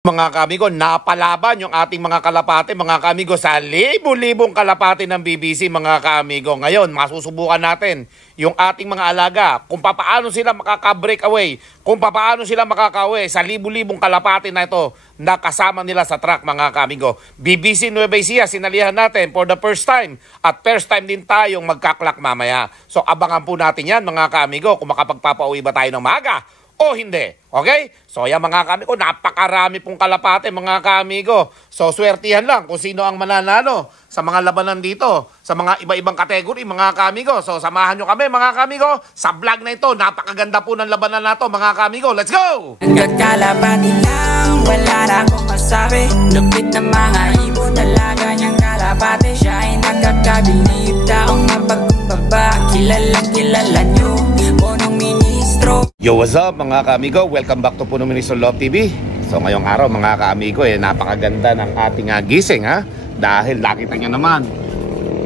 Mga kamigo, napalaban yung ating mga kalapate, mga kamigo, sa libu-libong kalapate ng BBC, mga kamigo. Ngayon, masusubukan natin yung ating mga alaga, kung paano sila makaka-break away, kung paano sila makaka-away sa libu-libong kalapate na ito na kasama nila sa truck, mga kamigo. BBC Nueva Ecija, sinalihan natin for the first time at first time din tayong magkaklak mamaya. So, abangan po natin yan, mga kamigo, kung makapagpapauwi ba tayo ng maaga o hindi. Okay? So, yan mga kamigo, napakarami pong kalapate, mga kamigo. So, swertihan lang kung sino ang mananalo sa mga labanan dito, sa mga iba-ibang kategory, mga kamigo. So, samahan nyo kami, mga kamigo, sa vlog na ito. Napakaganda po ng labanan na ito, mga kamigo. Let's go! Hanggang kalapati lang, wala na akong masabi. Lupit na mga ibon, dalaga niyang kalapate. Siya ay nagkakabilib, taong mapagkumbaba. Kilala nyo, punong ministro. Yo, what's up mga kaamigo? Welcome back to Puno Ministro Love TV. So ngayong araw mga kaamigo, napakaganda ng ating gising ha. Dahil nakita nyo naman,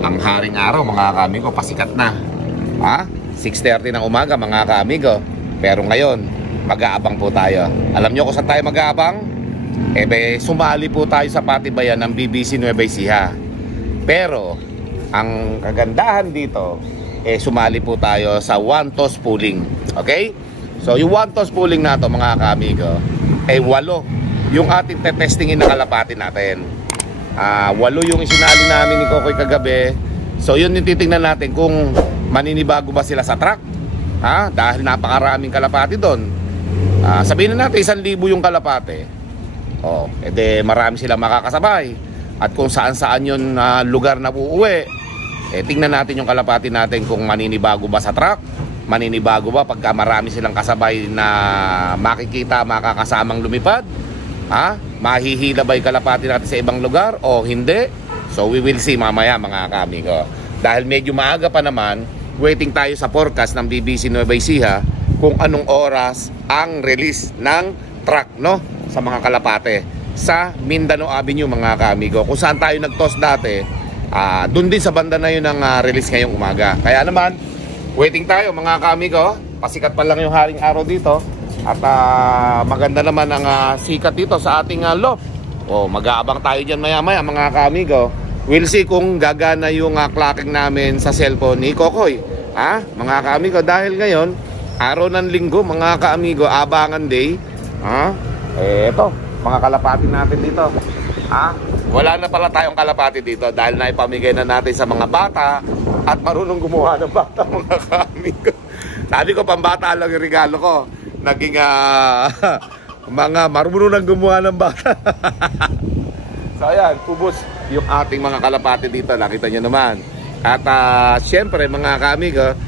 ang haring araw mga kaamigo, pasikat na ha? 6:30 ng umaga mga kaamigo. Pero ngayon, mag-aabang po tayo. Alam nyo kung saan tayo mag-aabang? Sumali po tayo sa patibayan ng BBC Nueva Ecija. Pero, ang kagandahan dito, sumali po tayo sa one toss pooling. Okay? So, yung one toss pooling na to mga kaamigo, 8 yung ating testingin na kalapati natin. 8 yung isinali namin ni Kokoy kagabi. So, yun yung titingnan natin kung maninibago ba sila sa truck. Ha? Dahil napakaraming kalapati doon. Sabihin na natin, 1,000 yung kalapati. Marami sila makakasabay. At kung saan-saan yun lugar na uuwi, tingnan natin yung kalapati natin kung maninibago ba sa truck. Maninibago ba pagka marami silang kasabay na makikita, makakasamang lumipad? Mahihila ba yung kalapati natin sa ibang lugar o hindi? So we will see mamaya mga kamigo. Dahil medyo maaga pa naman, waiting tayo sa forecast ng BBC Nueva Ecija kung anong oras ang release ng truck, no? Sa mga kalapate sa Mindanao Avenue mga kamigo. Kung saan tayo nag-toss dati, doon din sa banda na yun ang release ngayong umaga. Kaya naman, waiting tayo mga kamigo. Pasikat pa lang yung haring araw dito. At maganda naman ang sikat dito sa ating loft. Mag-aabang tayo dyan maya-maya mga kamigo. We'll see kung gagana yung clocking namin sa cellphone ni Kokoy. Mga kamigo, dahil ngayon, araw ng linggo mga kamigo, abangan day. Eto, mga kalapati natin dito. Wala na pala tayong kalapati dito dahil naipamigay na natin sa mga bata at marunong gumawa ng bata mga kamigo. Sabi ko pambata lang yung regalo ko. Naging mga marunong gumawa ng bata. So ayan, kubos yung ating mga kalapati dito. Nakita nyo naman. At syempre mga kamigo,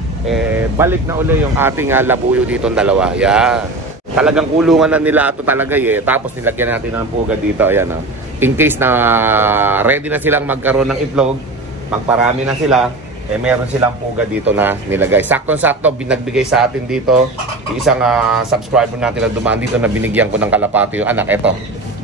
balik na uli yung ating labuyo dito dalawa. Yan. Talagang kulungan na nila ito talaga Tapos nilagyan natin ng pugad dito. Ayan in case na ready na silang magkaroon ng itlog, magparami na sila, meron silang pugad dito na nilagay. Sakto-sakto, binagbigay sa atin dito yung isang subscriber natin na dumaan dito na binigyan ko ng kalapati yung anak. Ito,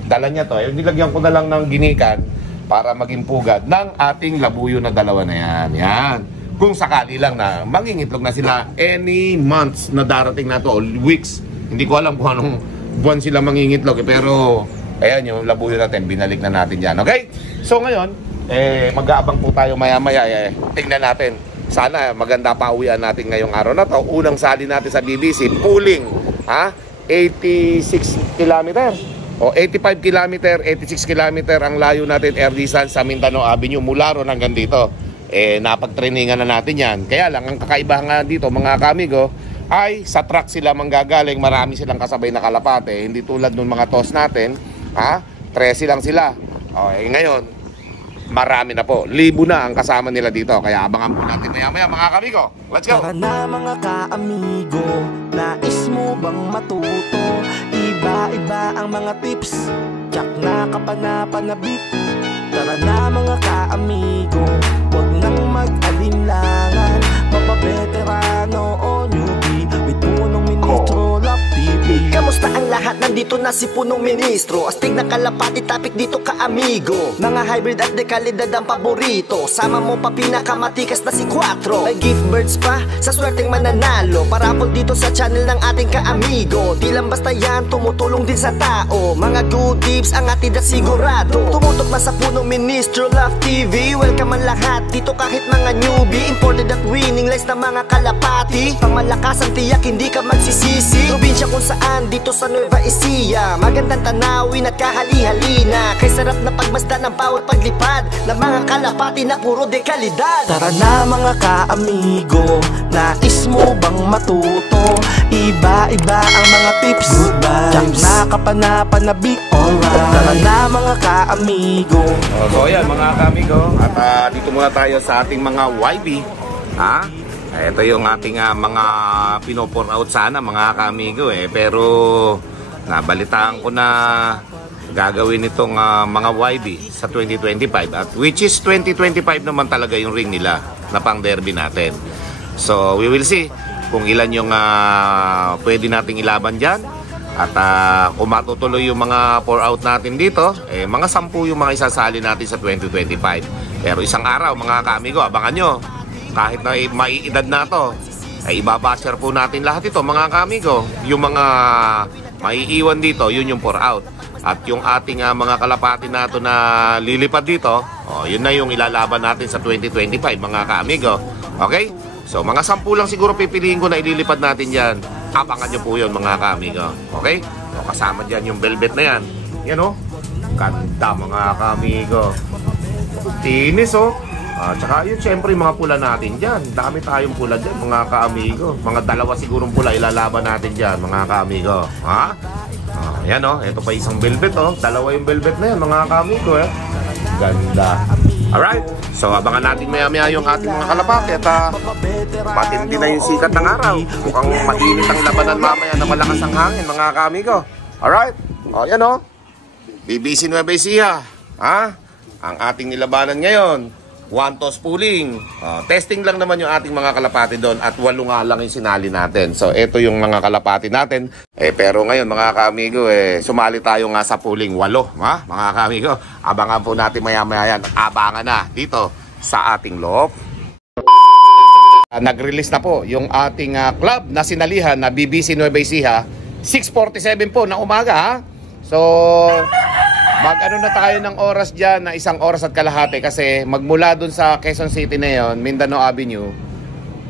dala niya to. Nilagyan ko na lang ng ginikan para maging pugad ng ating labuyo na dalawa na yan. Yan. Kung sakali lang na mangingitlog na sila any months na darating na to, or weeks. Hindi ko alam kung anong buwan sila mangingitlog pero ayan yung labuyo natin, binalik na natin yan. Okay? So ngayon, mag-aabang po tayo maya-maya. Tingnan natin. Sana maganda pa uwian natin ngayong araw na to. Unang sali natin sa BBC, pooling. 86 km o 85 km, 86 km ang layo natin, Erdisan sa Mindanao Avenue, mula ron hanggang dito. Napag-trainingan na natin yan. Kaya lang, ang kakaibahan nga dito mga kamigo, ay sa truck sila manggagaling, marami silang kasabay na kalapate. Hindi tulad ng mga toss natin, 13 lang sila. Ngayon, marami na po. 1,000 na ang kasama nila dito. Kaya abangan po natin maya-maya mga kamigo. Let's go! Tara na mga kaamigo, nais mo bang matuto? Iba-iba ang mga tips, tsak na kapanapanabik. Tara na mga kaamigo, huwag nang mag-alinlangan. Mapabeterano o newbie, with Punong Ministro Love TV. Kamusta ang lahat? Nandito na si punong ministro. Astig na kalapati, topic dito ka amigo. Mga hybrid at dekalidad ang paborito. Sama mo pa pinakamatikas na si Quattro. May gift birds pa sa swerteng mananalo. Parapol dito sa channel ng ating ka-amigo. Di lang basta yan, tumutulong din sa tao. Mga good tips ang atid at sigurado. Tumutok na sa punong ministro, Love TV. Welcome ang lahat dito kahit mga newbie. Imported at winning lies na mga kalapati. Pamalakas ang tiyak, hindi ka magsisisi. Probinsya kung saan, dito sa Nueva Ecija. Magandang tanawin at kahali-halina. Kay sarap na pagmasdan ng bawat paglipad ng mga kalapati na puro dekalidad. Tara na mga ka-amigo, nais mo bang matuto? Iba-iba ang mga tips, tiyak na kapanapanabik. Tara na mga ka-amigo. So yan mga ka-amigo, at dito muna tayo sa ating mga YB. Ito yung ating mga pino-pour out sana mga ka-amigo pero nabalitaan ko na gagawin itong mga YB sa 2025, at which is 2025 naman talaga yung ring nila na pang derby natin. So we will see kung ilan yung pwede nating ilaban dyan, at kung matutuloy yung mga pour out natin dito, mga 10 yung mga isasali natin sa 2025. Pero isang araw mga ka-amigo, abangan nyo, kahit na may edad na to, ay ibabasher po natin lahat ito mga ka-amigo. Yung mga maiiwan dito, yun yung pour out. At yung ating mga kalapati na ito na lilipad dito, yun na yung ilalaban natin sa 2025 mga ka-amigo. Okay? So mga 10 lang siguro pipiliin ko na ililipad natin dyan. Abangan nyo po yun mga ka-amigo. Okay? So, kasama dyan yung velvet na yan. Yan ganda mga ka-amigo. Tinis tsaka yun syempre mga pula natin dyan. Dami tayong pula dyan mga ka-amigo. Mga 2 sigurong pula ilalaban natin dyan mga ka-amigo. Yan ito pa isang velvet 2 yung velvet na yan mga ka-amigo Ganda. Alright, so abangan natin maya-maya yung ating mga kalapati. At matindi na yung sikat ng araw. Mukhang mainit ang labanan mamaya na malakas ang hangin mga ka-amigo. Alright, yan BBC Nueva Ecija. Ang ating nilabanan ngayon, 1 toss pooling. Testing lang naman yung ating mga kalapati doon, at 8 nga lang yung sinali natin. So ito yung mga kalapati natin. Pero ngayon mga ka-amigo, sumali tayo nga sa pooling 8. Mga ka-amigo, abangan po natin maya-maya yan. Abangan na dito sa ating loob. Nag-release na po yung ating club na sinalihan na BBC Nueva Ecija. 6:47 po ng umaga. So mag-ano na tayo ng oras dyan na 1 oras at kalahati, kasi magmula dun sa Quezon City na yon, Mindanao Avenue,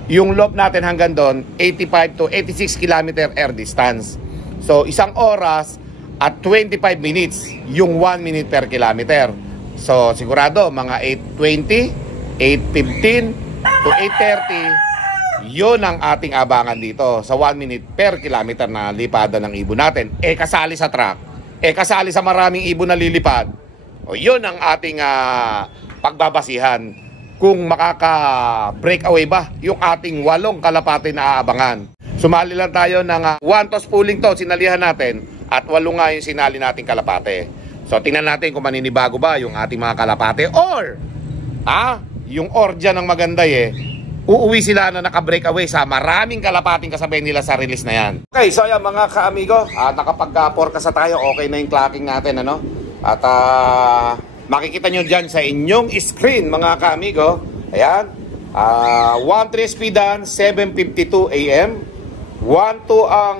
yung loop natin hanggang doon 85 to 86 kilometer air distance. So 1 oras at 25 minutes yung 1 minute per kilometer. So sigurado mga 8:20, 8:15 to 8:30 yun ang ating abangan dito sa 1 minute per kilometer na lipada ng ibon natin. Kasali sa track, kasali sa maraming ibon na lilipad. Yun ang ating pagbabasihan kung makaka-breakaway ba yung ating 8 kalapati na aabangan. Sumali lang tayo ng 1 toss pooling to, sinalihan natin, at 8 nga yung sinali nating kalapati. So tingnan natin kung maninibago ba yung ating mga kalapati, or yung dyan ang maganda uuwi sila na naka-breakaway sa maraming kalapating kasabay nila sa release na yan. Okay, so yan mga ka-amigo, nakapag-forecast tayo, okay na yung clocking natin, At makikita nyo dyan sa inyong screen mga ka-amigo. Ayan, 1-3 speedan, 7:52 AM. 1-2 ang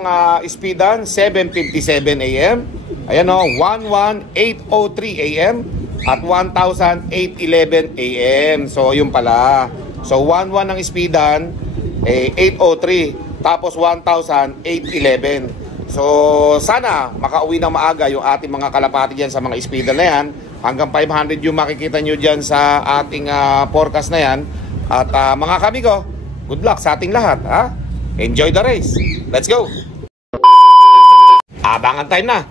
speedan, 7:57 AM. Ayan 1-1, 8:03 AM. At 1,000, 8:11 AM. So yun pala. So 1-1 ang speedan, 8:03. Tapos 1,000, 8:11. So sana makauwi ng maaga yung ating mga kalapati dyan sa mga speedan na yan. Hanggang 500 yung makikita nyo dyan sa ating forecast na yan. At mga kamigo, good luck sa ating lahat. Enjoy the race. Let's go. Abangan time na.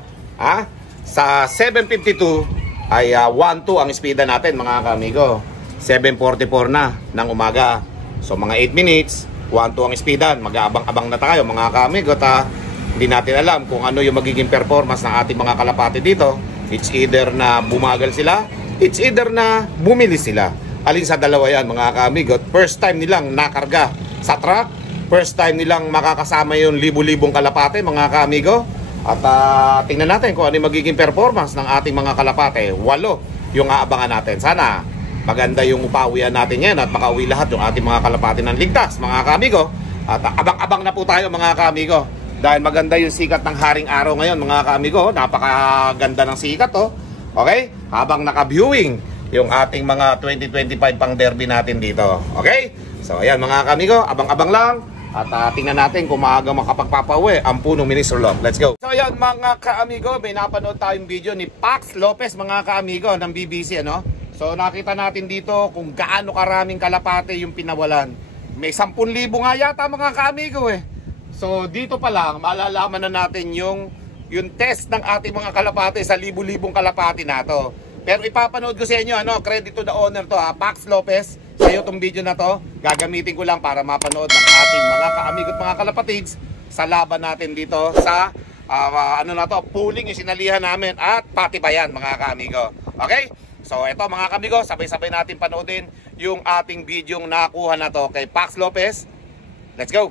Sa 7:52 ay 1-2 ang speedan natin mga kamigo. 7:44 na ng umaga. So mga 8 minutes, 1-2 ang speedan. Mag-aabang-abang na tayo mga kamigo. Hindi natin alam kung ano yung magiging performance ng ating mga kalapati dito. It's either na bumagal sila, it's either na bumili sila. Alin sa dalawa yan mga kamigo. First time nilang nakarga sa truck First time nilang makakasama yung libu-libong kalapate, mga ka-amigo. At tingnan natin kung ano yung magiging performance ng ating mga kalapate. 8 yung aabangan natin. Sana maganda yung upawian natin yan at makauwi lahat yung ating mga kalapate ng ligtas, mga ka-amigo. At abang-abang na po tayo, mga ka-amigo. Dahil maganda yung sikat ng haring araw ngayon, mga ka-amigo. Napakaganda ng sikat, oh. Okay? Habang naka-viewing yung ating mga 2025 pang derby natin dito. Okay? So ayan, mga ka-amigo, abang-abang lang. At tingnan natin kung maaga makapagpapauwi ang punong Ministro Lop. Let's go. So ayan, mga ka-amigo, may napanood tayong video ni Pax Lopez, mga ka-amigo, ng BBC, ano? So nakita natin dito kung gaano karaming kalapate yung pinawalan. May 10,000 nga yata, mga ka-amigo, eh. So dito pa lang malalaman na natin yung test ng ating mga kalapate sa libu-libong kalapate na to. Pero ipapanood ko sa inyo, ano, credit to the owner to, ha, Pax Lopez. Sa'yo itong video na to, gagamitin ko lang para mapanood ng ating mga ka-amigo at mga kalapatids sa laban natin dito sa ano na to, pooling yung sinalihan namin at patibayan, mga ka-amigo. Okay? So ito, mga ka-amigo, sabay-sabay natin panoodin yung ating video nakakuha na to kay Pax Lopez. Let's go!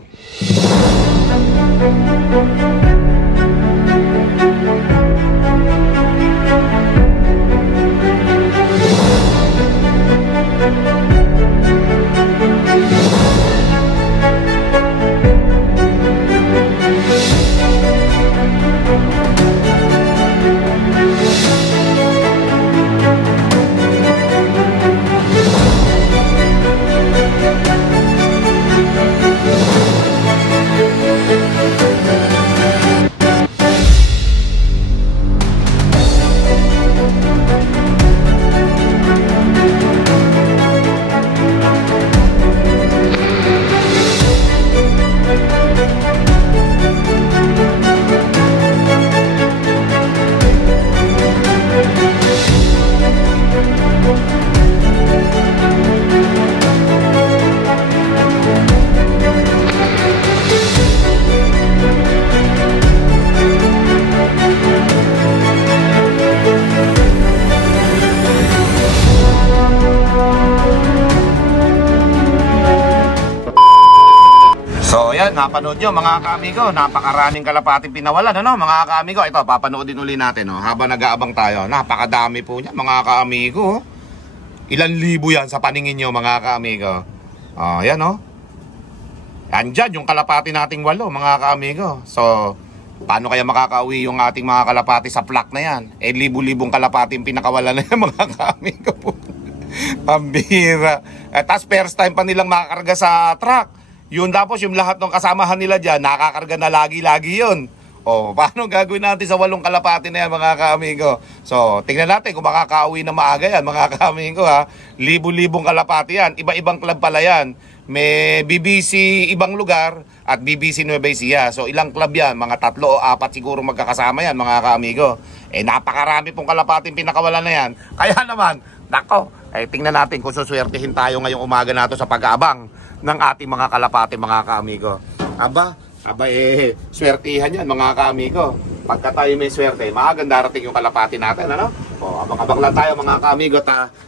Napanood nyo, mga ka-amigo, napakaraming kalapating pinawalan, ano, mga ka-amigo. Ito, papanoodin uli natin, no, habang nag-aabang tayo. Napakadami po niyan, mga ka-amigo. Ilan libo yan sa paningin nyo, mga ka-amigo. Yan, no. Andyan yung kalapati nating 8, mga ka-amigo. So, paano kaya makakauwi yung ating mga kalapati sa plak na yan? Eh, libu-libong kalapating pinakawalan na yan, mga ka-amigo po. Pambira. Tapos first time pa nilang makakarga sa truck. Yun, tapos yung lahat ng kasamahan nila dyan, nakakarga na lagi-lagi yun. O, paano gagawin natin sa 8 kalapati na yan, mga ka-amigo? So, tingnan natin kung makakauwi na maaga yan, mga ka-amigo, ha. Libu-libong kalapati yan. Iba-ibang club pala yan. May BBC ibang lugar at BBC Nueva Ecija. So, ilang club yan? Mga 3 o 4 siguro magkakasama yan, mga ka-amigo. Eh, napakarami pong kalapating pinakawalan na yan. Kaya naman, nako, tingnan natin kung suswertihin tayo ngayong umaga na to sa pag-aabang ng ating mga kalapate, mga ka-amigo. Aba, swertihan yan, mga ka-amigo. Pagka tayo may swerte, maagang darating yung kalapate natin, ano? O, abang-abang lang tayo, mga ka-amigo,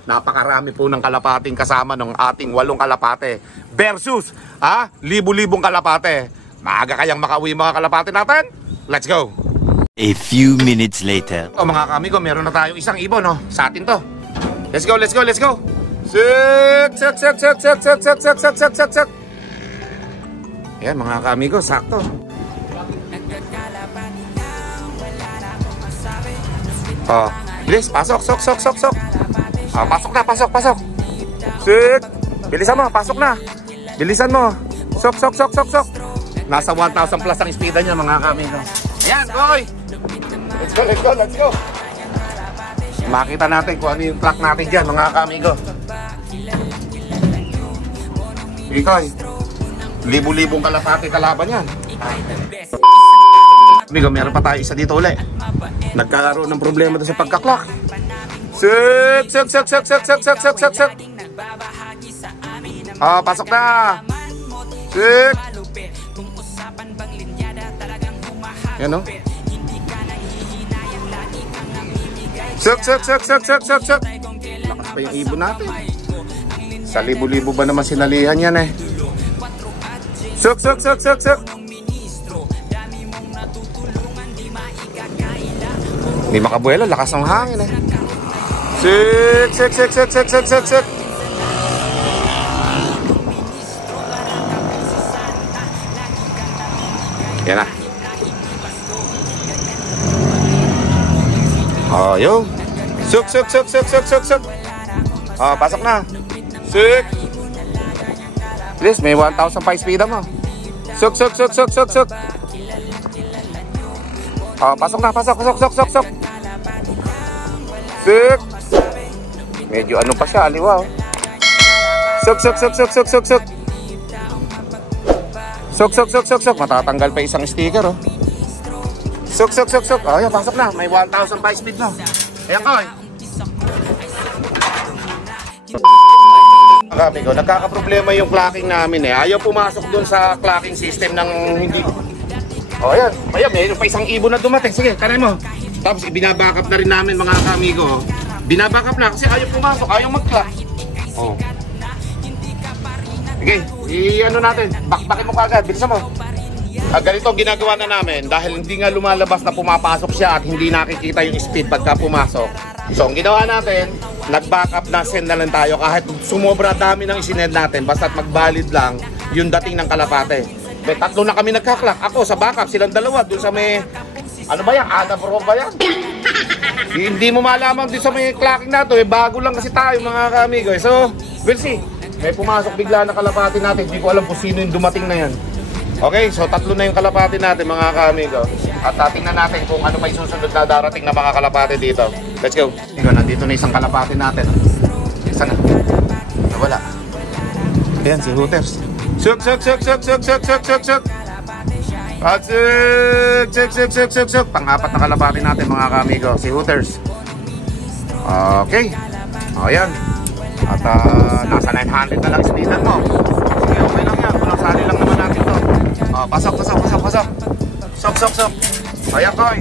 napakarami po ng kalapating kasama ng ating 8 kalapate versus, libu-libong kalapate. Maaga kayang makauwi, mga kalapate natin? Let's go! A few minutes later. O, mga ka-amigo, meron na tayong isang ibon, no? Sa atin to. Let's go, let's go, let's go! Set. Ayan, mga ka-amigo, sakto. Bilis, pasok, sok. Pasok. Set. Bilisan mo, pasok na. Bilisan mo. Sok. Nasa 1,000 plus ang speeda niya, mga ka-amigo. Ayan, boy. Let's go. Makita natin kung ano yung track natin dyan, mga ka-amigo. Ikoy, libu-libong kalapate kalaban yan. Amigo, meron pa tayo isa dito ulit. Nagkaroon ng problema doon sa pagkaklak. Set. Pasok na. Set. Yan, no? Set. Lakas pa yung ibon natin. Sa libo-libo ba naman sinalihan yan, eh? Suk, suk, suk, suk, suk. Hindi makabuelo, lakas ng hangin eh. Suk, suk, suk, suk, suk, suk, suk, suk. Yan na. Oh, yun. Suk, suk, suk, suk, suk, suk, suk. Oh, pasok na. Suk. Please, may 1,000 pa speed mo. Suk, suk, suk, suk, suk, suk. Oh, pasok na, pasok, pasok, suk, suk, suk. Suk. Medyo ano pa siya, aliwa. Oh. Suk, suk, suk, suk, suk, suk, suk. Suk, suk, suk, suk, suk. Matatanggal pa isang sticker, oh. Suk, suk, suk, suk. Oh, yan, pasok na. May 1,000 pa speed mo. Ayan ko, eh. Amigo, nagkakaproblema yung clocking namin eh. Ayaw pumasok dun sa clocking system ng hindi. O yan, ayan, mayroon pa isang ibon na dumating. Sige, kanin mo. Tapos ibinabackup na rin namin mga kamigo. Binabackup na kasi ayaw pumasok, ayaw mag-clock. O. Sige, i-ano natin, bakbakin mo kagad, bilisan mo. Ganito ang ginagawa na namin dahil hindi nga lumalabas na pumapasok siya at hindi nakikita yung speed pagka pumasok. So ang ginawa natin, nag-backup na send na lang tayo kahit sumobra dami ng isinend natin basta't magbalid lang yung dating ng kalapate. May 3 na kami nagka-clock. Ako sa backup, silang 2 dun sa may ano ba yan? Ada Pro ba yan? Hindi mo malaman din sa may clocking na to, bago lang kasi tayo mga kamigo. So, we'll see. May pumasok bigla na kalapate natin. Hindi ko alam kung sino yung dumating na yan. Okay, so 3 na yung kalapate natin mga kamigo. At tingnan natin kung ano may susunod na darating na mga kalapate dito. Let's go. Nandito na isang kalapate natin. Sana? Wala. Ayan, si Hooters. Suk, suk, suk, suk, suk, suk, suk, suk, suk. At suk, suk, suk, suk, suk, suk. Pang-4 na kalapate natin mga kamigo. Si Hooters. Okay. O, ayan. At nasa 900 na lang speedan mo. Sige, okay lang yan. Kulang sali lang naman natin to. Pasok, pasok, pasok, pasok. Sok, sok, sok. Ayan ko eh.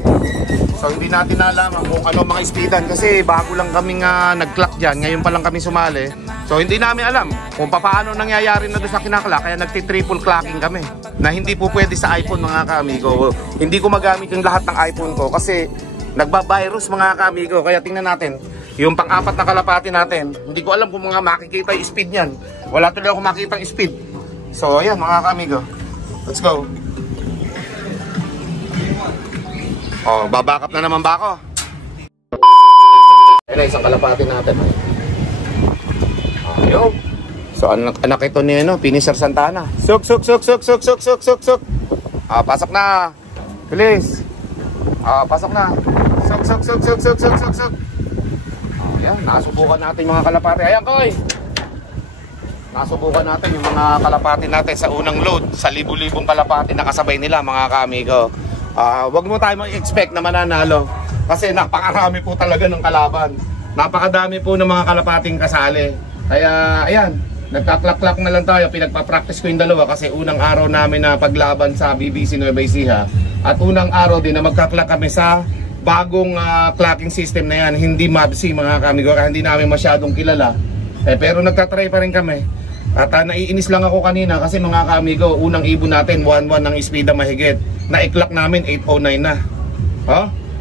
So hindi natin nalaman kung ano mga speedan kasi bago lang kaming nag-clock dyan. Ngayon pa lang kami sumali. So hindi namin alam kung paano nangyayari na doon sa kinaklock. Kaya nagti-triple clocking kami. Na hindi po pwede sa iPhone mga kamigo. Hindi ko magamit yung lahat ng iPhone ko kasi nagba-virus mga kamigo. Kaya tingnan natin yung pang-4 na kalapati natin. Hindi ko alam kung mga makikita yung speed niyan. Wala tuloy ako makita yung speed. So ayan mga kamigo. Let's go. Oh, babackup na naman ba ako? Ayan, isang kalapati natin. Ayaw. So, anak ito ni Finisher Santana. Suk, suk, suk, suk, suk, suk, suk, suk, suk. Pasok na. Please. Pasok na. Suk, suk, suk, suk, suk, suk, suk, suk. Ayan, nasubukan natin mga kalapati. Ayan, koy. Nasubukan natin yung mga kalapati natin sa unang load. Sa libu-libong kalapati na kasabay nila mga kamigo. Wag mo tayo mag-expect na mananalo kasi napakarami po talaga ng kalaban. Napakadami po ng mga kalapating kasali. Kaya ayan, nagka-clock-clock na lang tayo. Pinagpa-practice ko yung dalawa kasi unang araw namin na paglaban sa BBC Nueva Ecija. At unang araw din na magka-clock kami sa bagong clocking system na yan. Hindi MABC mga kamigo, kaya hindi namin masyadong kilala. Pero nagka-try pa rin kami. At naiinis lang ako kanina kasi mga kamigo, unang ibon natin 1-1 ng speed na mahigit. Na-clock namin 809 na.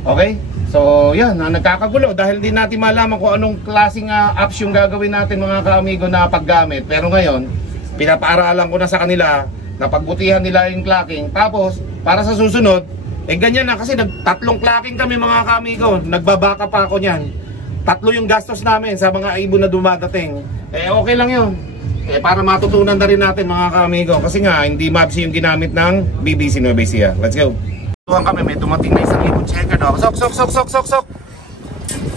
Okay? So yan, nagkakagulo dahil hindi natin malaman kung anong klaseng apps yung gagawin natin mga kamigo na paggamit. Pero ngayon, pinapaaralan ko na sa kanila na pagbutihan nila yung clocking. Tapos, para sa susunod, ganyan na kasi 3 clocking kami mga kamigo. Nagbabaka pa ako niyan. 3 yung gastos namin sa mga ibon na dumadating. Okay lang yun. Para matutunan na rin natin mga kamigo. Kasi nga, hindi MABC yung ginamit ng BBC Nueva Ecija. Let's go. Tuwang kami, may dumating na isang ibon checker. Sok, sok, sok, sok, sok, sok.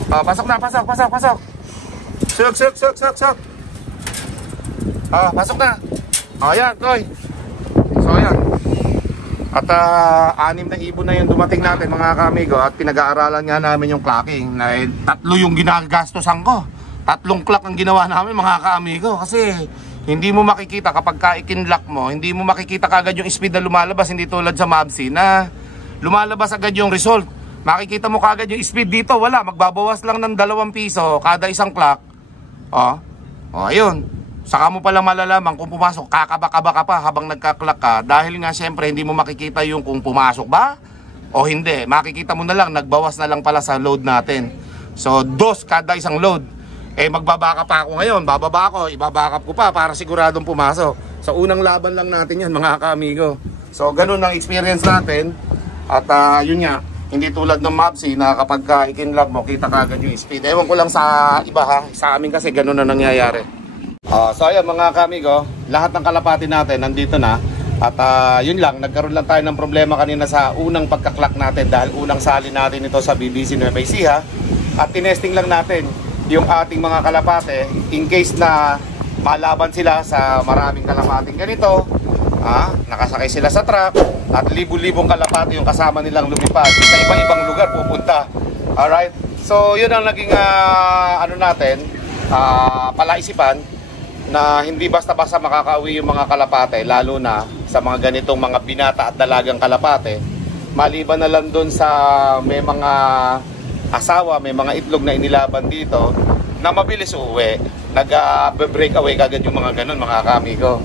Pasok na, pasok, pasok, pasok. Sok, sok, sok, sok, sok. Pasok na. Ayan, koy. So, ayan. At 6 na ibon na yung dumating natin mga kamigo. At pinag-aaralan nga namin yung clocking. Na 3 yung ginagastosan ko. 3 clock ang ginawa namin mga kamigo. Kasi hindi mo makikita kapag ka-ikinlock mo, hindi mo makikita kagad yung speed na lumalabas. Hindi tulad sa MABC na lumalabas agad yung result. Makikita mo kagad yung speed dito. Wala, magbabawas lang ng 2 piso kada isang clock. Ayun. saka mo pala malalaman kung pumasok, kakaba-kaba ka pa habang nagkaklak ka. Dahil nga siyempre hindi mo makikita yung kung pumasok ba o hindi. Makikita mo na lang, nagbawas na lang pala sa load natin. So, 2 kada isang load. Eh, magbabaka pa ako ngayon, bababa ako, ibabackup ko pa para siguradong pumasok. So, unang laban lang natin yan mga ka-amigo. So, ganun ang experience natin. At yun nga, hindi tulad ng Mapsi na kapag ikinlock mo, kita kagad yung speed. Ewan ko lang sa iba ha, sa amin kasi ganun na nangyayari. So ayan mga kamigo, lahat ng kalapati natin nandito na. At yun lang, nagkaroon lang tayo ng problema kanina sa unang pagkaklak natin dahil unang sali natin ito sa BBC Nueva Ecija. At tinesting lang natin yung ating mga kalapate in case na malaban sila sa maraming kalapating ganito. Nakasakay sila sa truck at libu-libong kalapati yung kasama nilang lumipad sa iba-ibang lugar pupunta. Alright, so yun ang naging palaisipan na hindi basta-basta makakauwi yung mga kalapate, lalo na sa mga ganitong mga binata at dalagang kalapate, maliban na lang dun sa may mga asawa, may mga itlog na inilaban dito na mabilis uuwi, nag-break away kagad yung mga ganun mga kamigo.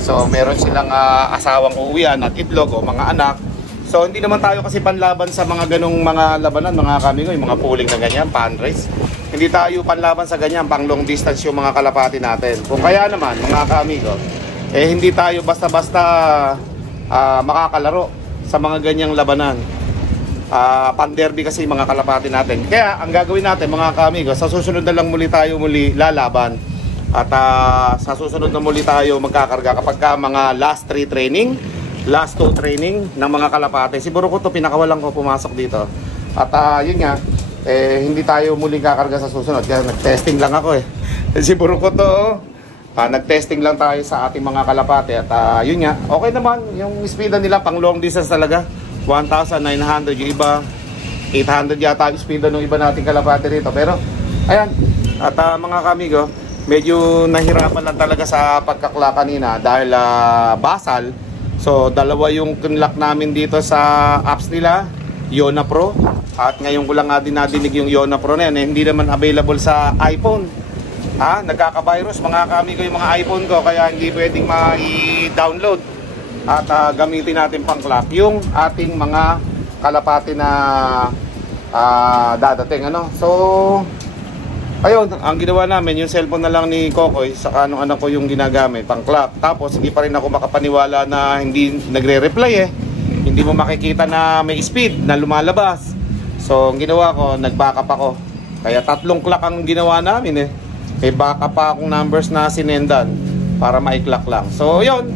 So meron silang asawang uuwian at itlog o mga anak. So hindi naman tayo kasi panlaban sa mga ganong mga labanan mga kamigo, yung mga pooling na ganyan, pan race. Hindi tayo panlaban sa ganyan, pang long distance yung mga kalapati natin. Kung kaya naman mga kamigo, hindi tayo basta-basta makakalaro sa mga ganyang labanan. Pan-derby kasi mga kalapati natin. Kaya ang gagawin natin mga kamigo, sa susunod na lang muli tayo lalaban. At sa susunod na muli tayo magkakarga kapag mga last 3 training, last 2 training ng mga kalapate. Siguro ko to pinakawalan ko pumasok dito. At yun nga, hindi tayo muling kakarga sa susunod. Kaya nag-testing lang ako Siguro ko to, nag-testing lang tayo sa ating mga kalapate. At yun nga, okay naman. Yung speedan nila pang long distance talaga. 1,900 yung iba. 800 yata yung speedan ng iba nating kalapate rito. Pero, ayan. At mga kamigo, medyo nahirapan lang talaga sa pagkakla kanina dahil basal. So dalawa yung kinlock namin dito sa apps nila, Yona Pro. At ngayon ko lang nga din nadinig yung Yona Pro na yan. Hindi naman available sa iPhone. Nagkaka-virus mga kamigo yung mga iPhone ko, kaya hindi pwedeng ma-download. At gamitin natin pang clock yung ating mga kalapati na dadating So ayun, ang ginawa namin, yung cellphone na lang ni Kokoy, saka nung anak ko yung ginagamit, pang clock. Tapos hindi pa rin ako makapaniwala na hindi nagre-reply Hindi mo makikita na may speed na lumalabas. So, ang ginawa ko, nag-backup ako. Kaya 3 clock ang ginawa namin May backup pa akong numbers na sinendan para ma-clock lang. So, yun.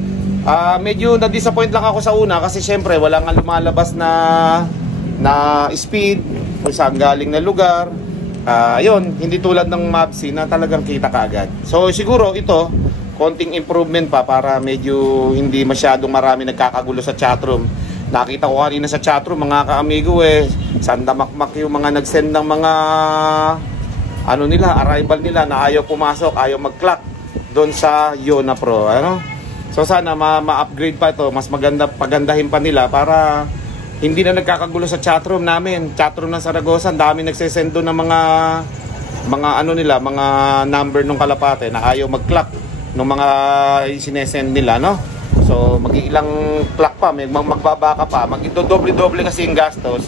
Medyo na-disappoint lang ako sa una kasi syempre wala nga lumalabas na speed kung saan galing na lugar. Ayun, hindi tulad ng Mapsi na talagang kita kagad. So siguro ito, konting improvement pa para medyo hindi masyadong marami nagkakagulo sa chatroom. Nakita ko kanina sa chatroom mga ka-amigo sandamakmak yung mga nag-send ng mga arrival nila na ayaw pumasok, ayaw mag-clock doon sa Yona Pro. So sana ma-upgrade pa ito, mas pagandahin pa nila para hindi na nagkakagulo sa chatroom namin. Chatroom ng Saragosa, ang dami nagsesend doon ng mga number ng kalapate na ayaw mag-clock ng mga sinesend nila, So mag-iilang clock pa, may magbabaka pa, mag-doble-doble kasi yung gastos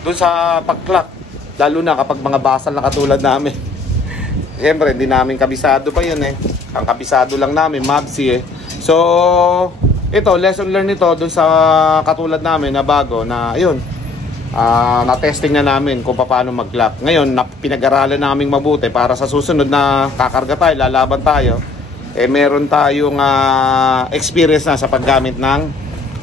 doon sa pag-clock. Lalo na kapag mga basal na katulad namin. Siyempre, hindi namin kabisado pa yun Ang kabisado lang namin, Mapsi So ito, lesson learned ito dun sa katulad namin na bago na ayun, na-testing na namin kung paano mag-clock. Ngayon, pinag-aralan namin mabuti para sa susunod na kakarga tayo, lalaban tayo, meron tayong experience na sa paggamit ng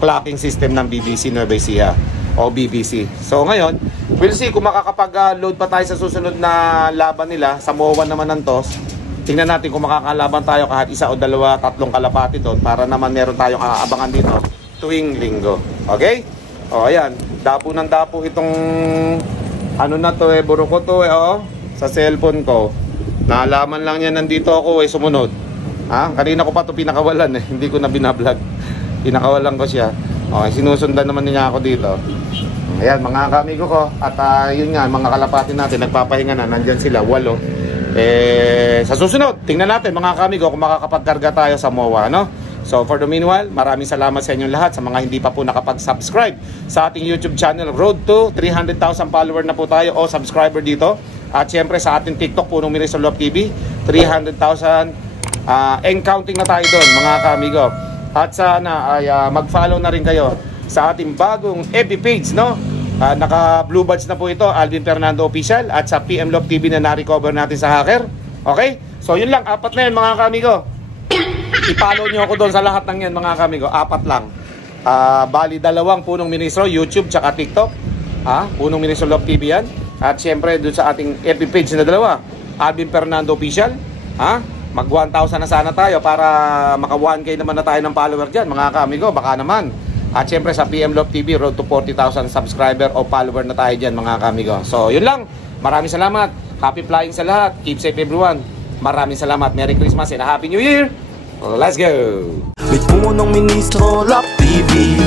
clocking system ng BBC Nueva Ecija o BBC. So ngayon, we'll see kung makakapag-load pa tayo sa susunod na laban nila sa MOA naman ng TOS. Tingnan natin kung makakalaban tayo kahit 1 o 2, 3 kalapati doon para naman meron tayong aabangan dito tuwing linggo. Okay? Ayan. Dapo ng dapo itong buro ko to sa cellphone ko. Naalaman lang niya nandito ako sumunod. Kanina ko pa to pinakawalan Hindi ko na binablog. Pinakawalan ko siya. Okay, sinusundan naman niya ako dito. Ayan mga kamigo ko. At yun nga, mga kalapati natin nagpapahinga na. Nandyan sila, 8. Sa susunod, tingnan natin mga kamigo kung makakapagkarga tayo sa MOA, no? So for the meanwhile, maraming salamat sa inyong lahat. Sa mga hindi pa po nakapag-subscribe sa ating YouTube channel, road to 300,000 follower na po tayo o subscriber dito. At syempre sa ating TikTok, Punong Ministro Love TV, 300,000 and counting na tayo doon mga kamigo. At sana ay mag-follow na rin kayo sa ating bagong FB page, no? Naka blue badge na po ito, Alvin Fernando Official, at sa PM Love TV na na-recover natin sa hacker. Okay? So yun lang, 4 na yun mga kamigo. I-follow nyo ako doon sa lahat ng yan mga kamigo, 4 lang. Bali 2 Punong Ministro, YouTube tsaka TikTok. Punong Ministro Love TV yan. At syempre doon sa ating FB page na 2, Alvin Fernando Official. Mag 1,000 na sana tayo para maka 1K naman na tayo ng follower dyan mga kamigo, baka naman. At syempre sa PM Love TV, road to 40,000 subscriber o follower na tayo dyan mga kamigo. So yun lang, maraming salamat. Happy flying sa lahat. Keep safe everyone. Maraming salamat. Merry Christmas and a Happy New Year. Let's go! With Punong Ministro Love TV.